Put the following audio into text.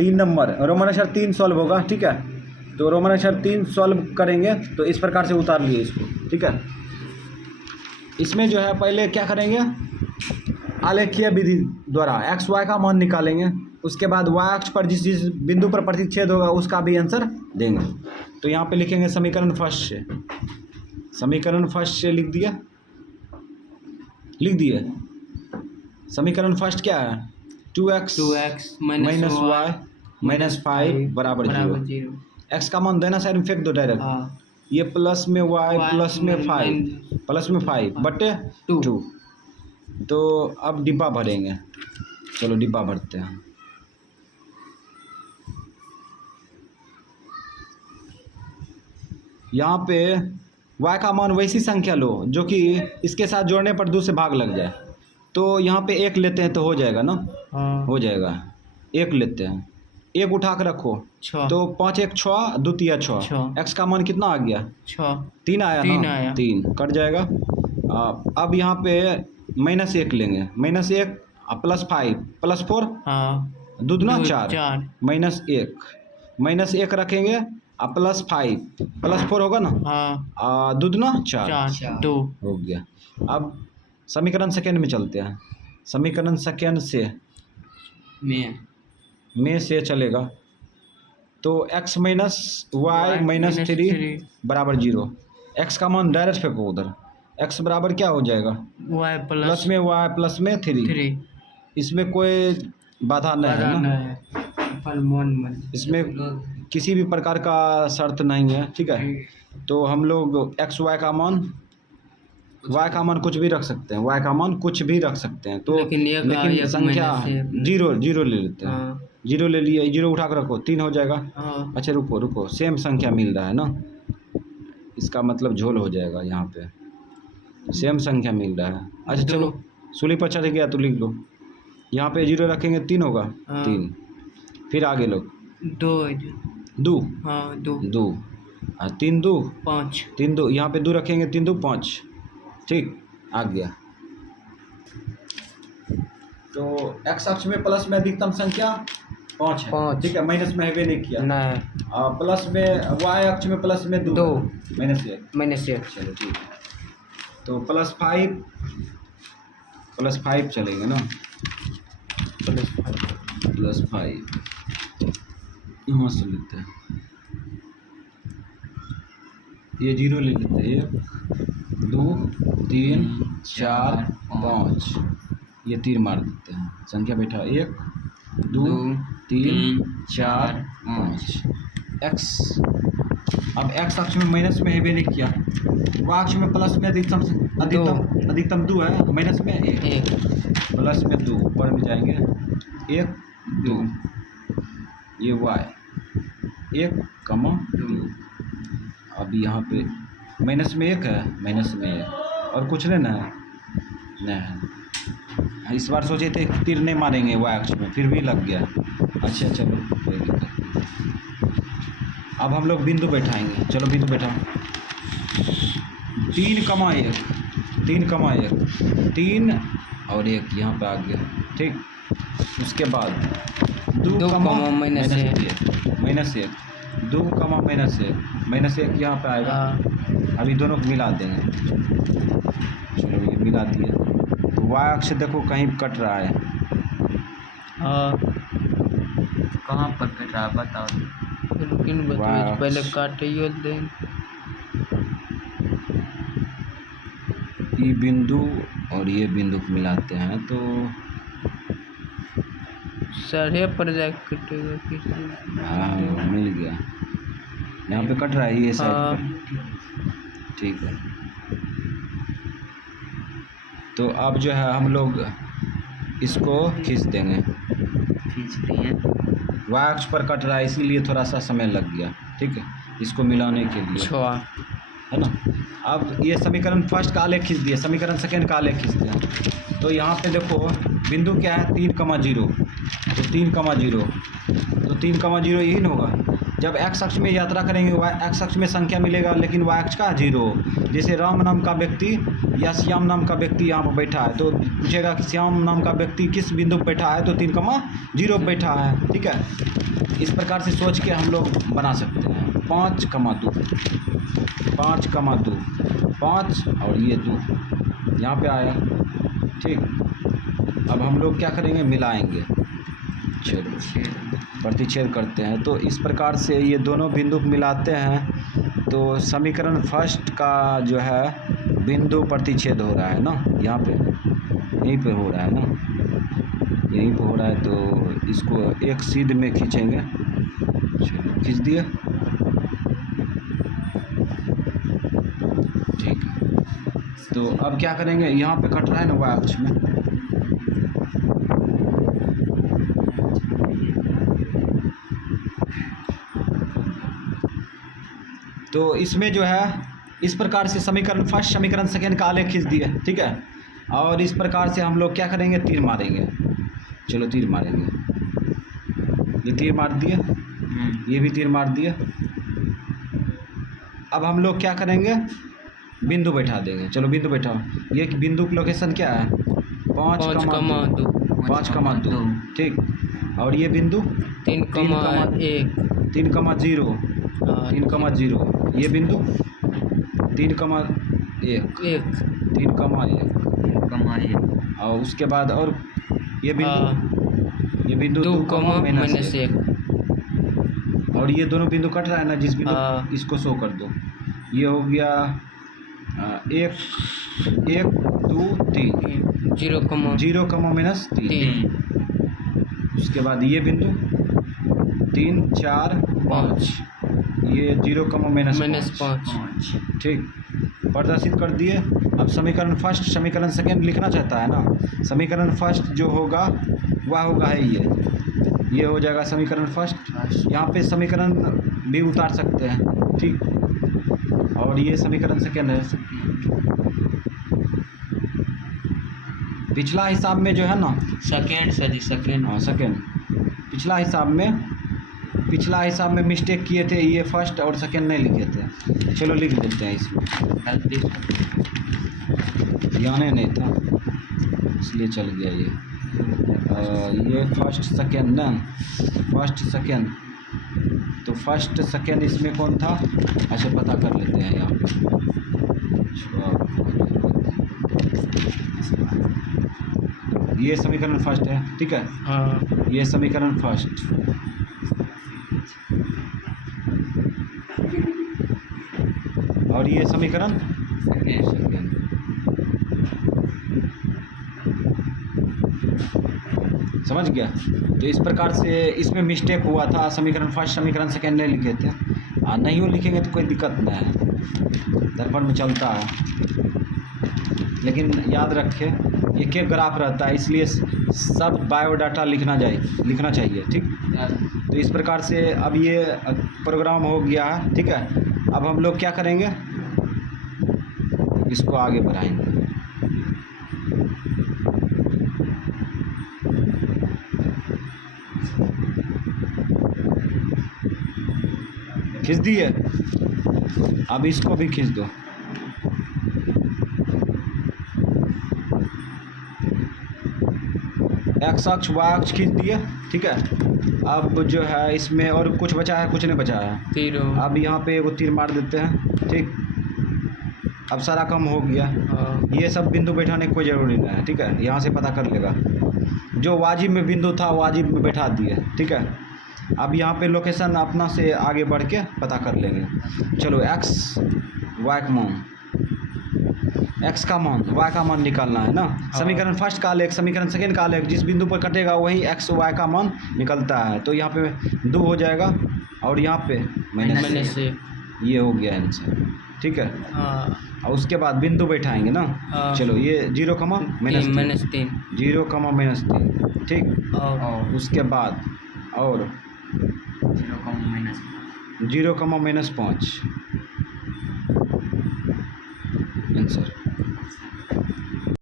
3 number Roman अक्षर 3 solve होगा, ठीक है। तो रोमन अक्षर 3 सॉल्व करेंगे तो इस प्रकार से उतार लिए इसको, ठीक है। इसमें जो है पहले क्या करेंगे, आलेखीय विधि द्वारा एक्स वाई का मान निकालेंगे, उसके बाद वाई अक्ष पर जिस जिस बिंदु पर प्रतिच्छेद होगा उसका भी आंसर देंगे। तो यहाँ पे लिखेंगे समीकरण फर्स्ट से, समीकरण फर्स्ट से लिख दिए। समीकरण फर्स्ट क्या है, 2x माइनस वाई माइनस 5 बराबर 0। एक्स का मान देना साइड में फेंक दो डायरेक्ट, ये प्लस में वाई प्लस में 5 बटे 2। तो अब डिब्बा भरेंगे, चलो डिब्बा भरते हैं। यहाँ पे y का मान वैसी संख्या लो जो कि इसके साथ जोड़ने पर 2 से भाग लग जाए। तो यहाँ पे 1 लेते हैं तो हो जाएगा ना, हो जाएगा। 1 लेते हैं, 1 उठा कर रखो, तो 5 1 6 2 3 6। x का मान कितना आ गया, 3 आया ना, 3 कट जाएगा। अब यहाँ पे -1 लेंगे, -1 प्लस 5 प्लस 4 दूना 4 -1 रखेंगे प्लस 5 प्लस 4 होगा ना, दूना 4 2 हो गया। अब समीकरण सेकेंड में चलते हैं। समीकरण सेकेंड से में से चलेगा तो x माइनस वाई माइनस 3 बराबर 0। x का मान डायरेक्ट फेंको उधर, x बराबर क्या हो जाएगा, प्लस में वाई प्लस में 3। इसमें कोई बाधा नहीं है ना, इसमें किसी भी प्रकार का शर्त नहीं है, ठीक है। तो हम लोग x y का मान कुछ भी रख सकते हैं, y का मान कुछ भी रख सकते हैं। तो लेकिन संख्या 0 ले लेते हैं, 0 ले लिए, 0 उठा कर रखो, 3 हो जाएगा। अच्छा रुको सेम संख्या मिल रहा है ना, इसका मतलब झोल हो जाएगा, यहाँ पे सेम संख्या मिल रहा है। अच्छा चलो सूली पर चढ़ गया तो लिख लो, यहाँ पे 0 रखेंगे 3 होगा, 3। फिर आगे लोग 2 3 2 5, 3 2 यहाँ पे 2 रखेंगे, 3 2 5, ठीक आ गया। तो x अक्ष में प्लस में अधिकतम संख्या 5 है, ठीक है, माइनस में हैवे नहीं किया ना। प्लस में y अक्ष में प्लस में 2 माइनस 1 चलो ठीक है। तो प्लस 5 चलेंगे ना, प्लस 5 यहाँ से लेते हैं, ये 0 ले लेते हैं, 1 2 3 4 5, ये 3 मार देते हैं, संख्या बैठा 1 2 3 4 5। x अब x अक्ष में माइनस में हैवे नहीं किया, y अक्ष में प्लस में अधिकतम 2 है, माइनस में 1 प्लस में 2 ऊपर में जाएंगे 1 2, ये y 1 2। अब यहाँ पे माइनस में 1 है, माइनस में 1 और कुछ नहीं है। इस बार सोचे थे तीर नहीं मारेंगे y अक्ष में, फिर भी लग गया। अच्छा चलो कोई दिक्कत नहीं। अब हम लोग बिंदु बैठाएंगे, चलो बिंदु बैठाओ। 3 कमा 1 3 और 1 यहाँ पे आ गया, ठीक। उसके बाद 2 माइनस 1 2 माइनस 1 यहाँ पे आएगा। अभी दोनों को मिला देंगे, चलो ये मिला दिए। तो y अक्ष देखो कहीं कट रहा है, कहाँ पर कट रहा है बताओ, लेकिन पहले काटिए दें। ये बिंदु और ये बिंदु को मिलाते हैं तो सारे पर जाके कटेगा किसी। हाँ मिल गया, यहाँ पे कट रहा है ये साइड पे, ठीक है। तो अब जो है हम लोग इसको खींच देंगे, खींच दिए। y अक्ष पर कट रहा है इसीलिए थोड़ा सा समय लग गया, ठीक है, इसको मिलाने के लिए, है ना। अब ये समीकरण फर्स्ट का आलेख खींच दिए, समीकरण सेकेंड का आलेख खींचते हैं। तो यहाँ पे देखो बिंदु क्या है 3 0, तो 3 0 यही ना होगा, जब x अक्ष में यात्रा करेंगे y x अक्ष में संख्या मिलेगा, लेकिन y अक्ष का 0। जैसे राम नाम का व्यक्ति या श्याम नाम का व्यक्ति यहाँ पर बैठा है, तो पूछेगा कि श्याम नाम का व्यक्ति किस बिंदु पर बैठा है, तो 3,0 पर बैठा है। ठीक है, इस प्रकार से सोच के हम लोग बना सकते हैं। 5,2 5,2 5 और ये 2 यहाँ पे आया। ठीक, अब हम लोग क्या करेंगे, मिलाएंगे। चलो प्रतिच्छेद करते हैं। तो इस प्रकार से ये दोनों बिंदु मिलाते हैं, तो समीकरण फर्स्ट का जो है बिंदु प्रतिच्छेद हो रहा है ना, यहाँ पे यहीं पे हो रहा है ना, यहीं पे हो रहा है। तो इसको एक सीध में खींचेंगे। चलो खींच दिए। ठीक है, तो अब क्या करेंगे, यहाँ पे कट रहा है ना y अक्ष में, तो इसमें जो है इस प्रकार से समीकरण फर्स्ट समीकरण सेकेंड का आलेख खींच दिए। ठीक है, और इस प्रकार से हम लोग क्या करेंगे, तीर मारेंगे। चलो तीर मारेंगे, ये तीर मार दिए, ये भी तीर मार दिए। अब हम लोग क्या करेंगे, बिंदु बैठा देंगे। चलो बिंदु बैठाओ। ये बिंदु की लोकेशन क्या है, 5,2 5,2। ठीक, और ये बिंदु 3,1 3,0 3,0। ये बिंदु 3,1 3,1 और उसके बाद और ये बिंदु 2,-1। और ये दोनों बिंदु कट रहा है ना, जिस बिंदु इसको शो कर दो। ये हो गया 1 2 3 0,-3। उसके बाद ये बिंदु 3 4 5, ये 0,-5। ठीक, प्रदर्शित कर दिए। अब समीकरण फर्स्ट समीकरण सेकेंड लिखना चाहता है ना, समीकरण फर्स्ट जो होगा वह होगा है ये हो जाएगा समीकरण फर्स्ट। यहाँ पे समीकरण भी उतार सकते हैं। ठीक, और ये समीकरण सेकेंड है। पिछला हिसाब में जो है ना, सेकेंड सर जी, सेकेंड। हाँ सेकेंड। पिछला हिसाब में मिस्टेक किए थे, ये फर्स्ट और सेकेंड नहीं लिखे थे। चलो लिख देते हैं इसमें, ध्यान नहीं था इसलिए चल गया ये फर्स्ट सेकेंड ना, फर्स्ट सेकेंड। तो फर्स्ट सेकेंड इसमें कौन था, अच्छा पता कर लेते हैं यहाँ पे। ये समीकरण फर्स्ट है। ठीक है, हाँ, ये समीकरण फर्स्ट। और ये समीकरण सेकेंड। समझ गया। तो इस प्रकार से इसमें मिस्टेक हुआ था, समीकरण फर्स्ट समीकरण सेकेंड नहीं लिखे थे। नहीं वो लिखेंगे तो कोई दिक्कत नहीं है, दर्पण में चलता है। लेकिन याद रखें एक एक ग्राफ रहता है, इसलिए सब बायोडाटा लिखना चाहिए। ठीक, तो इस प्रकार से अब ये प्रोग्राम हो गया है। ठीक है, अब हम लोग क्या करेंगे, इसको आगे बढ़ाएंगे। खींच दिए, अब इसको भी खींच दो। एक्स अक्ष वाई अक्ष खींच दिए। ठीक है, अब जो है इसमें और कुछ बचा है, कुछ नहीं बचा है। तीर। अब यहाँ पे वो तीर मार देते हैं। ठीक, अब सारा काम हो गया। ये सब बिंदु बैठाने की कोई ज़रूरी नहीं है। ठीक है, यहाँ से पता कर लेगा। जो वाजिब में बिंदु था वाजिब में बैठा दिए। ठीक है, अब यहाँ पे लोकेशन अपना से आगे बढ़ के पता कर लेंगे। चलो एक्स वाई का मान, एक्स का मान वाई का मान निकालना है ना। समीकरण फर्स्ट का आलेख समीकरण सेकेंड का आलेख, जिस बिंदु पर कटेगा वही एक्स वाई का मान निकलता है। तो यहाँ पे 2 हो जाएगा और यहाँ पे माइनस 1। ये हो गया आंसर। ठीक है, और उसके बाद बिंदु बैठाएंगे ना। चलो ये 0,-3 0,-3। ठीक, और उसके बाद और 0,-5 आंसर।